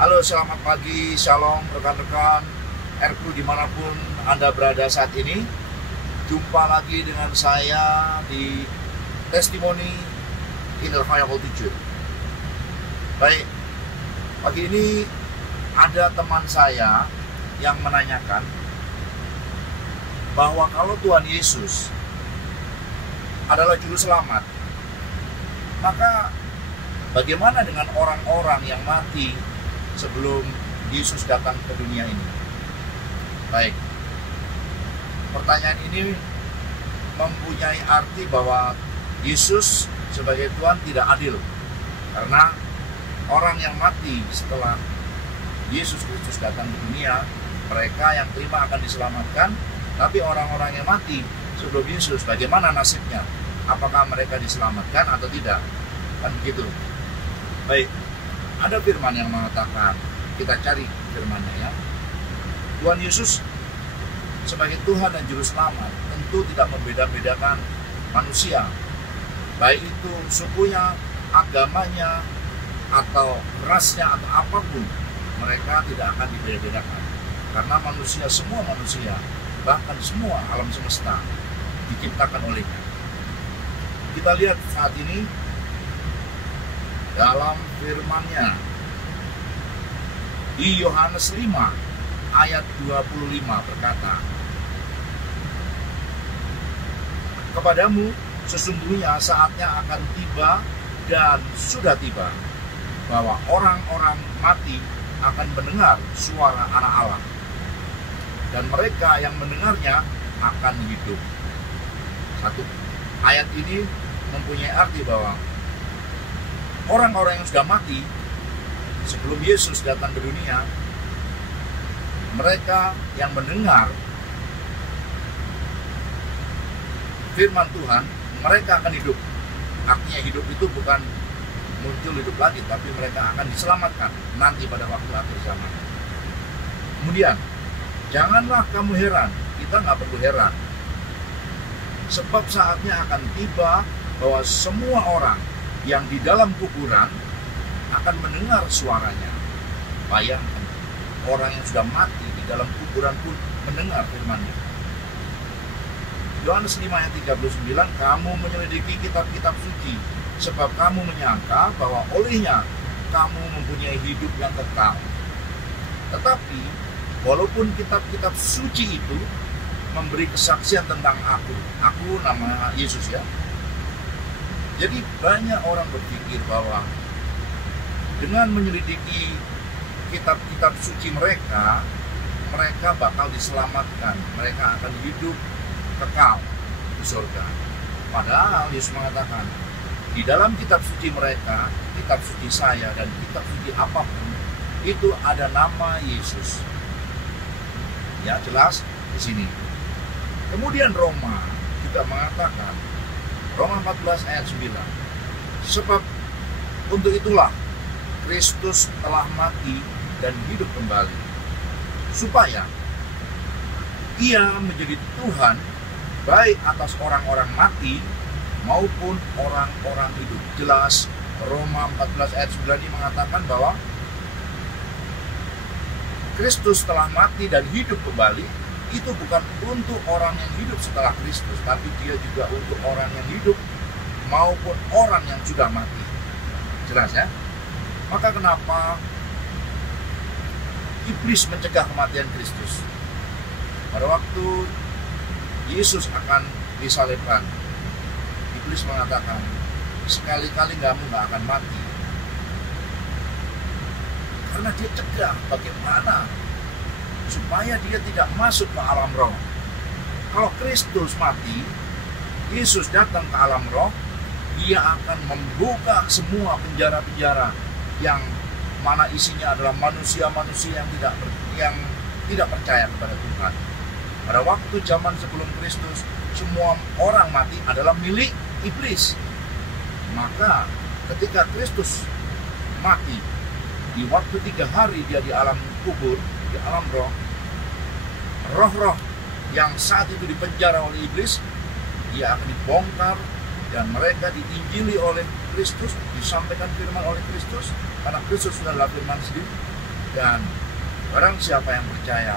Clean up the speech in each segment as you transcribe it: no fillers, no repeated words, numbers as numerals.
Halo, selamat pagi, shalom rekan-rekan Erku dimanapun Anda berada saat ini. Jumpa lagi dengan saya di Testimoni Inner Fire Multitude. Baik, pagi ini ada teman saya yang menanyakan bahwa kalau Tuhan Yesus adalah juru selamat, maka bagaimana dengan orang-orang yang mati sebelum Yesus datang ke dunia ini? Baik, pertanyaan ini mempunyai arti bahwa Yesus sebagai Tuhan tidak adil, karena orang yang mati setelah Yesus Kristus datang ke dunia, mereka yang terima akan diselamatkan. Tapi orang-orang yang mati sebelum Yesus, bagaimana nasibnya? Apakah mereka diselamatkan atau tidak? Kan begitu. Baik, ada firman yang mengatakan, kita cari firmannya ya. Tuhan Yesus sebagai Tuhan dan Juru Selamat tentu tidak membeda-bedakan manusia, baik itu sukunya, agamanya, atau rasnya, atau apapun. Mereka tidak akan dibeda-bedakan, karena manusia, semua manusia, bahkan semua alam semesta diciptakan olehnya. Kita lihat saat ini dalam firman-Nya di Yohanes 5 ayat 25 berkata, "Kepadamu sesungguhnya saatnya akan tiba dan sudah tiba, bahwa orang-orang mati akan mendengar suara Anak Allah, dan mereka yang mendengarnya akan hidup." Satu ayat ini mempunyai arti bahwa orang-orang yang sudah mati sebelum Yesus datang ke dunia, mereka yang mendengar firman Tuhan, mereka akan hidup. Artinya hidup itu bukan muncul hidup lagi, tapi mereka akan diselamatkan nanti pada waktu akhir zaman. Kemudian, janganlah kamu heran, kita nggak perlu heran, sebab saatnya akan tiba bahwa semua orang yang di dalam kuburan akan mendengar suaranya. Bayangkan, orang yang sudah mati di dalam kuburan pun mendengar firman-Nya. Yohanes 5 ayat 39, "Kamu menyelidiki kitab-kitab suci, sebab kamu menyangka bahwa olehnya kamu mempunyai hidup yang kekal. Tetapi walaupun kitab-kitab suci itu memberi kesaksian tentang aku nama Yesus ya." Jadi banyak orang berpikir bahwa dengan menyelidiki kitab-kitab suci mereka bakal diselamatkan, mereka akan hidup kekal di surga. Padahal Yesus mengatakan, di dalam kitab suci mereka, kitab suci saya, dan kitab suci apapun, itu ada nama Yesus. Ya, jelas di sini. Kemudian Roma juga mengatakan, Roma 14 ayat 9, "Sebab untuk itulah Kristus telah mati dan hidup kembali, supaya Ia menjadi Tuhan baik atas orang-orang mati maupun orang-orang hidup." Jelas Roma 14 ayat 9 ini mengatakan bahwa Kristus telah mati dan hidup kembali. Itu bukan untuk orang yang hidup setelah Kristus, tapi dia juga untuk orang yang hidup maupun orang yang sudah mati. Jelas ya? Maka kenapa iblis mencegah kematian Kristus? Pada waktu Yesus akan disalibkan, iblis mengatakan, "Sekali-kali kamu nggak akan mati." Karena dia cegah bagaimana supaya dia tidak masuk ke alam roh. Kalau Kristus mati, Yesus datang ke alam roh, dia akan membuka semua penjara-penjara yang mana isinya adalah manusia-manusia yang tidak percaya kepada Tuhan. Pada waktu zaman sebelum Kristus, semua orang mati adalah milik iblis. Maka ketika Kristus mati, di waktu 3 hari dia di alam kubur, di alam roh, roh-roh yang saat itu dipenjara oleh iblis, dia akan dibongkar dan mereka diinjili oleh Kristus, disampaikan firman oleh Kristus, karena Kristus adalah firman sendiri. Dan barang siapa yang percaya,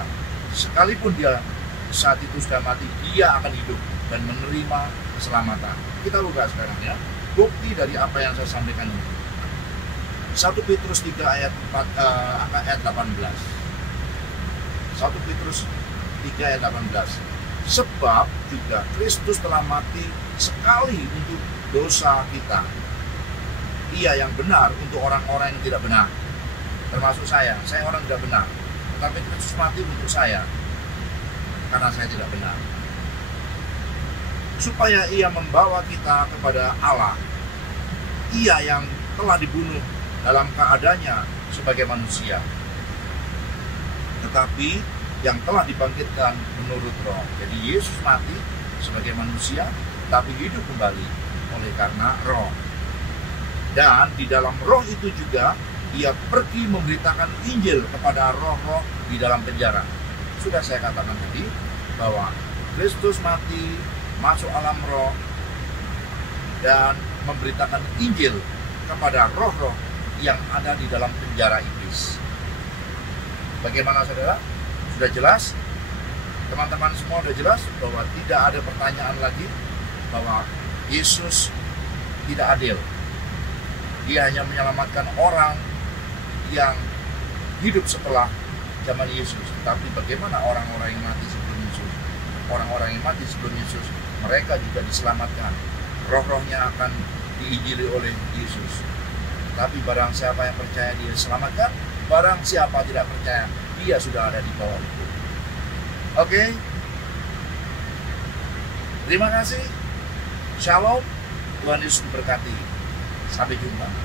sekalipun dia saat itu sudah mati, dia akan hidup dan menerima keselamatan. Kita buka sekarang ya, bukti dari apa yang saya sampaikan ini. 1 Petrus 3 ayat 18. 1 Petrus 3 ayat 18. Sebab juga Kristus telah mati sekali untuk dosa kita. Ia yang benar untuk orang-orang yang tidak benar. Termasuk saya orang tidak benar. Tetapi Kristus mati untuk saya karena saya tidak benar. Supaya ia membawa kita kepada Allah. Ia yang telah dibunuh dalam keadaannya sebagai manusia, tetapi yang telah dibangkitkan menurut roh. Jadi Yesus mati sebagai manusia, tapi hidup kembali oleh karena roh. Dan di dalam roh itu juga ia pergi memberitakan Injil kepada roh-roh di dalam penjara. Sudah saya katakan tadi bahwa Kristus mati, masuk alam roh, dan memberitakan Injil kepada roh-roh yang ada di dalam penjara iblis. Bagaimana saudara? Sudah jelas? Teman-teman semua sudah jelas bahwa tidak ada pertanyaan lagi bahwa Yesus tidak adil. Dia hanya menyelamatkan orang yang hidup setelah zaman Yesus. Tapi bagaimana orang-orang yang mati sebelum Yesus? Orang-orang yang mati sebelum Yesus, mereka juga diselamatkan. Roh-rohnya akan diinjili oleh Yesus. Tapi barang siapa yang percaya dia diselamatkan, barang siapa tidak percaya, dia sudah ada di bawah hukum. Oke? Terima kasih. Shalom. Tuhan Yesus memberkati. Sampai jumpa.